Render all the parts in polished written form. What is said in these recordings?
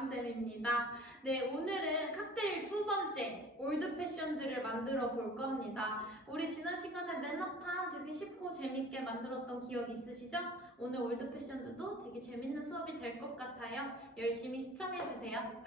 다람쌤입니다. 네, 오늘은 칵테일 두 번째 올드 패션들을 만들어 볼 겁니다. 우리 지난 시간에 맨하탄 되게 쉽고 재밌게 만들었던 기억 있으시죠? 오늘 올드 패션들도 되게 재밌는 수업이 될 것 같아요. 열심히 시청해주세요.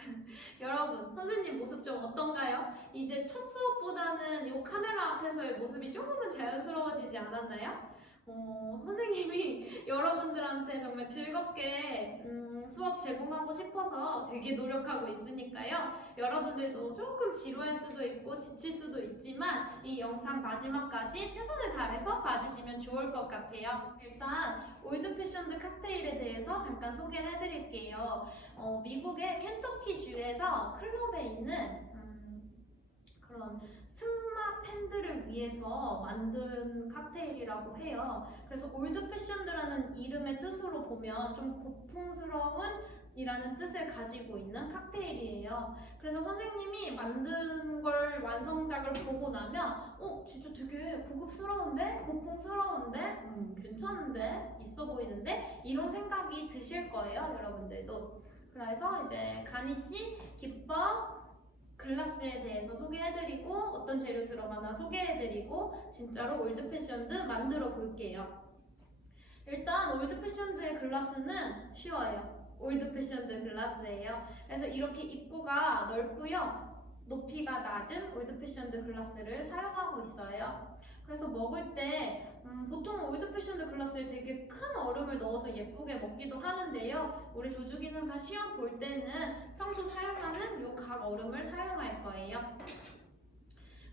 여러분, 선생님 모습 좀 어떤가요? 이제 첫 수업보다는 이 카메라 앞에서의 모습이 조금은 자연스러워지지 않았나요? 선생님이 여러분들한테 정말 즐겁게 수업 제공하고 싶어서 되게 노력하고 있으니까요. 여러분들도 조금 지루할 수도 있고 지칠 수도 있지만 이 영상 마지막까지 최선을 다해서 봐주시면 좋을 것 같아요. 일단 올드 패션드 칵테일에 대해서 잠깐 소개를 해드릴게요. 미국의 켄터키주에서 클럽에 있는 그런 승마 팬들을 위해서 만든 칵테일이라고 해요. 그래서 올드 패션드라는 이름의 뜻으로 보면 좀 고풍스러운 이라는 뜻을 가지고 있는 칵테일이에요. 그래서 선생님이 만든 걸 완성작을 보고 나면 진짜 되게 고급스러운데? 고풍스러운데? 괜찮은데? 있어 보이는데? 이런 생각이 드실 거예요, 여러분들도. 그래서 이제 가니쉬, 기법, 글라스에 대해서 소개해드리고 어떤 재료 들어가나 소개해드리고 진짜로 올드 패션드 만들어 볼게요. 일단 올드 패션드의 글라스는 쉬워요. 올드 패션드 글라스예요. 그래서 이렇게 입구가 넓고요. 높이가 낮은 올드 패션드 글라스를 사용하고 있어요. 그래서 먹을 때 보통 올드 패션드 글라스에 되게 큰 얼음을 넣어서 예쁘게 먹기도 하는데요. 우리 조주기능사 시험 볼 때는 평소 사용하는 이 각 얼음을 사용할 거예요.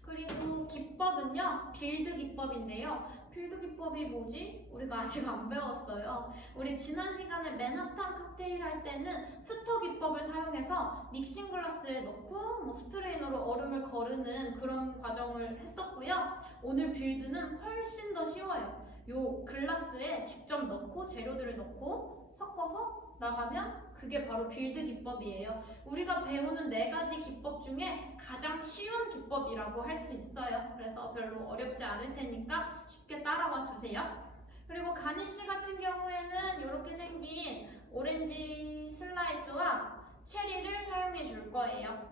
그리고 기법은요, 빌드 기법인데요. 빌드 기법이 뭐지? 우리가 아직 안 배웠어요. 우리 지난 시간에 맨하탄 칵테일 할 때는 스터 기법을 사용해서 믹싱 글라스에 넣고 스트레이너로 얼음을 거르는 그런 과정을 했었고요. 오늘 빌드는 훨씬 더 쉬워요. 요 글라스에 직접 넣고 재료들을 넣고 섞어서 나가면 그게 바로 빌드 기법이에요. 우리가 배우는 4가지 기법 중에 가장 쉬운 기법이라고 할 수 있어요. 그래서 별로 어렵지 않을 테니까 쉽게 따라와 주세요. 그리고 가니쉬 같은 경우에는 이렇게 생긴 오렌지 슬라이스와 체리를 사용해 줄 거예요.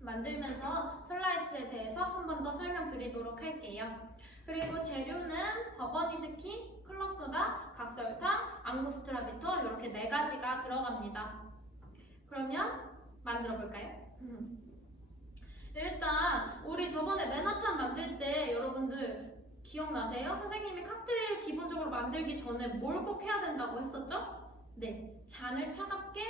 만들면서 슬라이스에 대해서 한 번 더 설명드리도록 할게요. 그리고 재료는 버번 위스키, 클럽소다, 각설탕, 앙고스트라 비터 이렇게 4가지가 들어갑니다. 그러면 만들어 볼까요? 일단 우리 저번에 맨하탄 만들 때 여러분들 기억나세요? 선생님이 칵테일 기본적으로 만들기 전에 뭘 꼭 해야 된다고 했었죠? 네, 잔을 차갑게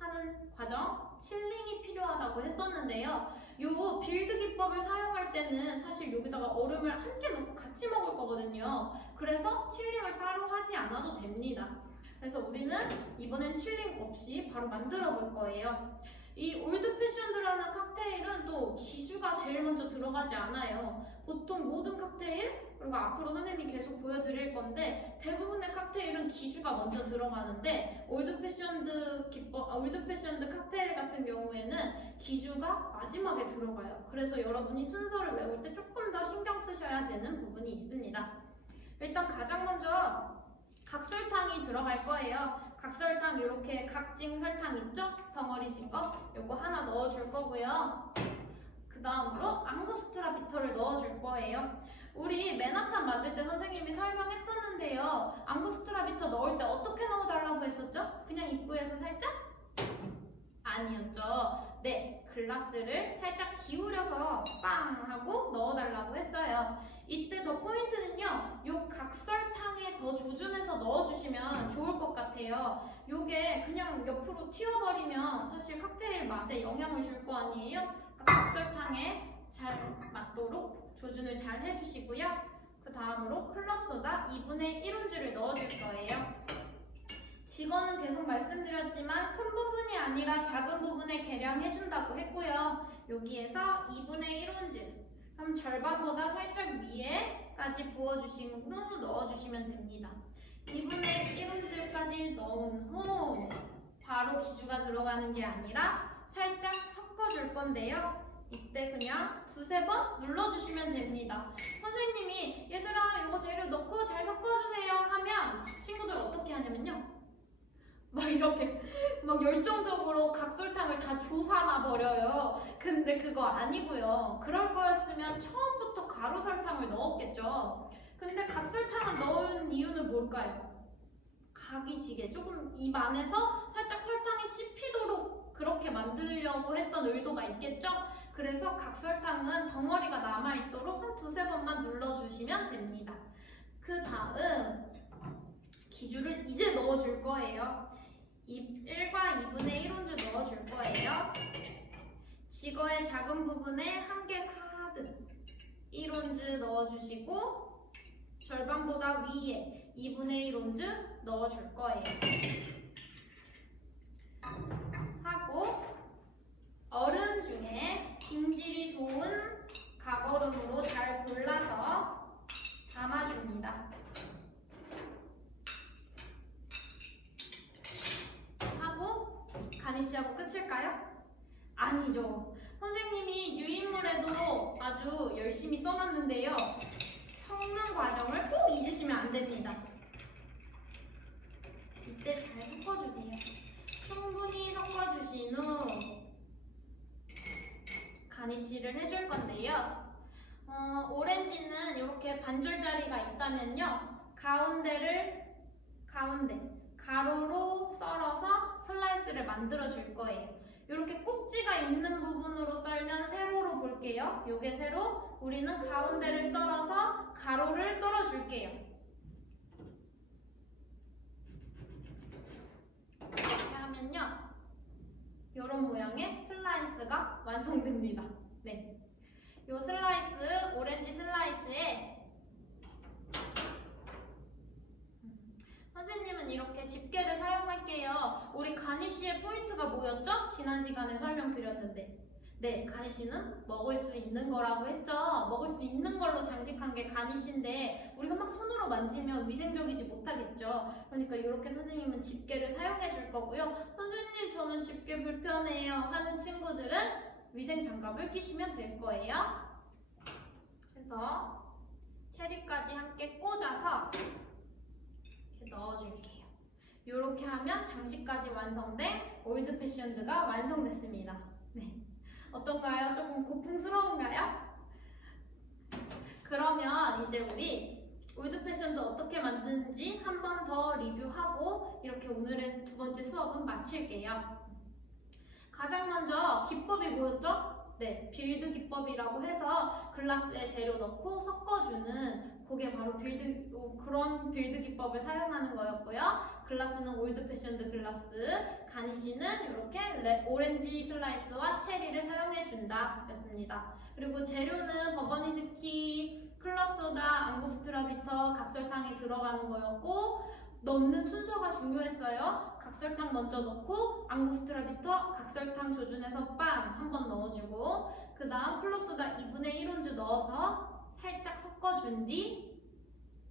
하는 과정, 칠링이 필요하다고 했었는데요. 요 빌드 기법을 사용할 때는 사실 여기다가 얼음을 함께 넣고 같이 먹을 거거든요. 그래서 칠링을 따로 하지 않아도 됩니다. 그래서 우리는 이번엔 칠링 없이 바로 만들어 볼 거예요. 이 올드 패션드라는 칵테일은 또 기주가 제일 먼저 들어가지 않아요. 보통 모든 칵테일, 그리고 앞으로 선생님이 계속 보여드릴 건데 대부분의 칵테일은 기주가 먼저 들어가는데 올드 패션드 칵테일 같은 경우에는 기주가 마지막에 들어가요. 그래서 여러분이 순서를 외울 때 조금 더 신경 쓰셔야 되는 부분이 있습니다. 일단 가장 먼저 각설탕이 들어갈 거예요. 각설탕 이렇게 각진 설탕 있죠? 덩어리진 거 요거 하나 넣어줄 거고요. 그 다음으로 앙고스트라 비터를 넣어줄 거예요. 우리 맨하탄 만들 때 선생님이 설명했었는데요. 앙고스트라 비터 넣을 때 어떻게 넣어달라고 했었죠? 그냥 입구에서 살짝? 아니었죠. 네, 글라스를 살짝 기울여서 빵 하고 넣어달라고 했어요. 이때 더 포인트는요, 요 각설탕에 더 조준해서 넣어주시면 좋을 것 같아요. 요게 그냥 옆으로 튀어버리면 사실 칵테일 맛에 영향을 줄 거 아니에요? 그러니까 각설탕에 잘 맞도록 조준을 잘 해주시고요. 그 다음으로 클럽소다 2분의 1온즈를 넣어줄 거예요. 직원은 계속 말씀드렸지만 큰 부분이 아니라 작은 부분에 계량해준다고 했고요. 여기에서 2분의 1온즈, 그럼 절반보다 살짝 위에까지 부어주신 후 넣어주시면 됩니다. 2분의 1온즈까지 넣은 후 바로 기주가 들어가는 게 아니라 살짝 섞어줄 건데요. 이때 그냥 2~3번 눌러주시면 됩니다. 선생님이 얘들아 이거 재료 넣고 잘 섞어주세요 하면 친구들 어떻게 하냐면요, 막 이렇게 막 열정적으로 각설탕을 다 조사나 버려요. 근데 그거 아니고요. 그럴 거였으면 처음부터 가루 설탕을 넣었겠죠. 근데 각설탕을 넣은 이유는 뭘까요? 각이 지게 조금 입 안에서 살짝 설탕이 씹히도록 그렇게 만들려고 했던 의도가 있겠죠? 그래서 각설탕은 덩어리가 남아있도록 한 두세 번만 눌러주시면 됩니다. 그 다음 기주를 이제 넣어줄 거예요. 1과 2분의 1온즈 넣어줄 거예요. 지거의 작은 부분에 한 개 가득 1온즈 넣어주시고 절반보다 위에 2분의 1온즈 넣어줄 거예요. 하고 얼음 중에 김질이 좋은 가거름으로 잘 골라서 담아줍니다. 하고 가니쉬하고 끝일까요? 아니죠. 선생님이 유인물에도 아주 열심히 써놨는데요. 섞는 과정을 꼭 잊으시면 안 됩니다. 이때 잘 섞어주세요. 충분히 섞어주신 후 가니쉬를 해줄 건데요. 오렌지는 이렇게 반줄 자리가 있다면요. 가운데 가로로 썰어서 슬라이스를 만들어 줄 거예요. 이렇게 꼭지가 있는 부분으로 썰면 세로로 볼게요. 요게 세로, 우리는 가운데를 썰어서 가로를 썰어 줄게요. 이렇게 하면요. 이런 모양의 슬라이스가 완성됩니다. 네. 요 슬라이스, 오렌지 슬라이스에 선생님은 이렇게 집게를 사용할게요. 우리 가니쉬의 포인트가 뭐였죠? 지난 시간에 설명드렸는데 네, 가니쉬는 먹을 수 있는 거라고 했죠. 먹을 수 있는 걸로 장식한 게 가니쉬인데 우리가 막 손으로 만지면 위생적이지 못하겠죠. 그러니까 이렇게 선생님은 집게를 사용해 줄 거고요. 선생님 저는 집게 불편해요 하는 친구들은 위생 장갑을 끼시면 될 거예요. 그래서 체리까지 함께 꽂아서 이렇게 넣어줄게요. 이렇게 하면 장식까지 완성된 올드 패션드가 완성됐습니다. 네, 어떤가요? 조금 고풍스러운가요? 그러면 이제 우리 올드 패션드 어떻게 만드는지 한 번 더 리뷰하고 이렇게 오늘의 두 번째 수업은 마칠게요. 가장 먼저 기법이 뭐였죠? 네, 빌드 기법이라고 해서 글라스에 재료 넣고 섞어주는 그게 바로 그런 빌드 기법을 사용하는 거였고요. 글라스는 올드 패션드 글라스, 가니쉬는 이렇게 오렌지 슬라이스와 체리를 사용해준다 였습니다. 그리고 재료는 버버니스키, 클럽소다, 앙고스트라 비터, 각설탕이 들어가는 거였고 넣는 순서가 중요했어요. 각설탕 먼저 넣고 앙고스트라 비터, 각설탕 조준해서 빵 한번 넣어주고 그 다음 클럽소다 2분의 1온즈 넣어서 살짝 섞어준 뒤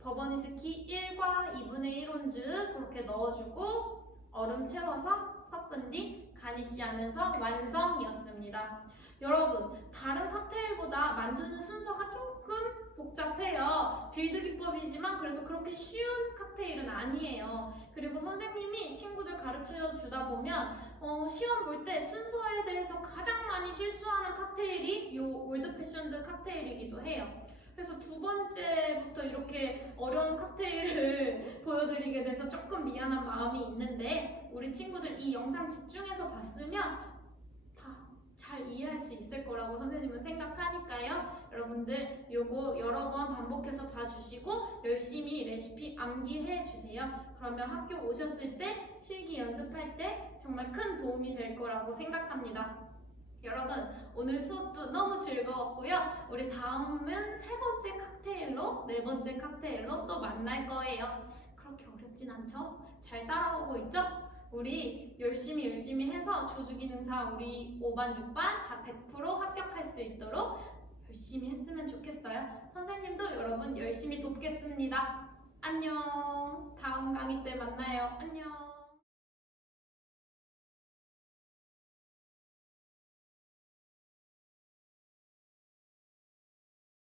버버니스키 1과 2분의 1온즈 그렇게 넣어주고 얼음 채워서 섞은 뒤 가니쉬 하면서 완성이었습니다. 여러분, 다른 칵테일보다 만드는 순서가 조금 복잡해요. 빌드 기법이지만 그래서 그렇게 쉬운 칵테일은 아니에요. 그리고 선생님이 친구들 가르쳐 주다 보면 시험 볼 때 순서에 대해서 가장 많이 실수하는 칵테일이 이 올드 패션드 칵테일이기도 해요. 그래서 두 번째부터 이렇게 어려운 칵테일을 보여드리게 돼서 조금 미안한 마음이 있는데 우리 친구들 이 영상 집중해서 봤으면 잘 이해할 수 있을 거라고 선생님은 생각하니까요. 여러분들 요거 여러 번 반복해서 봐주시고 열심히 레시피 암기해 주세요. 그러면 학교 오셨을 때 실기 연습할 때 정말 큰 도움이 될 거라고 생각합니다. 여러분, 오늘 수업도 너무 즐거웠고요. 우리 다음은 세 번째 칵테일로, 네 번째 칵테일로 또 만날 거예요. 그렇게 어렵진 않죠? 잘 따라오고 있죠? 우리 열심히 해서 조주기능사 우리 5반, 6반 다 100% 합격할 수 있도록 열심히 했으면 좋겠어요. 선생님도 여러분 열심히 돕겠습니다. 안녕. 다음 강의 때 만나요. 안녕.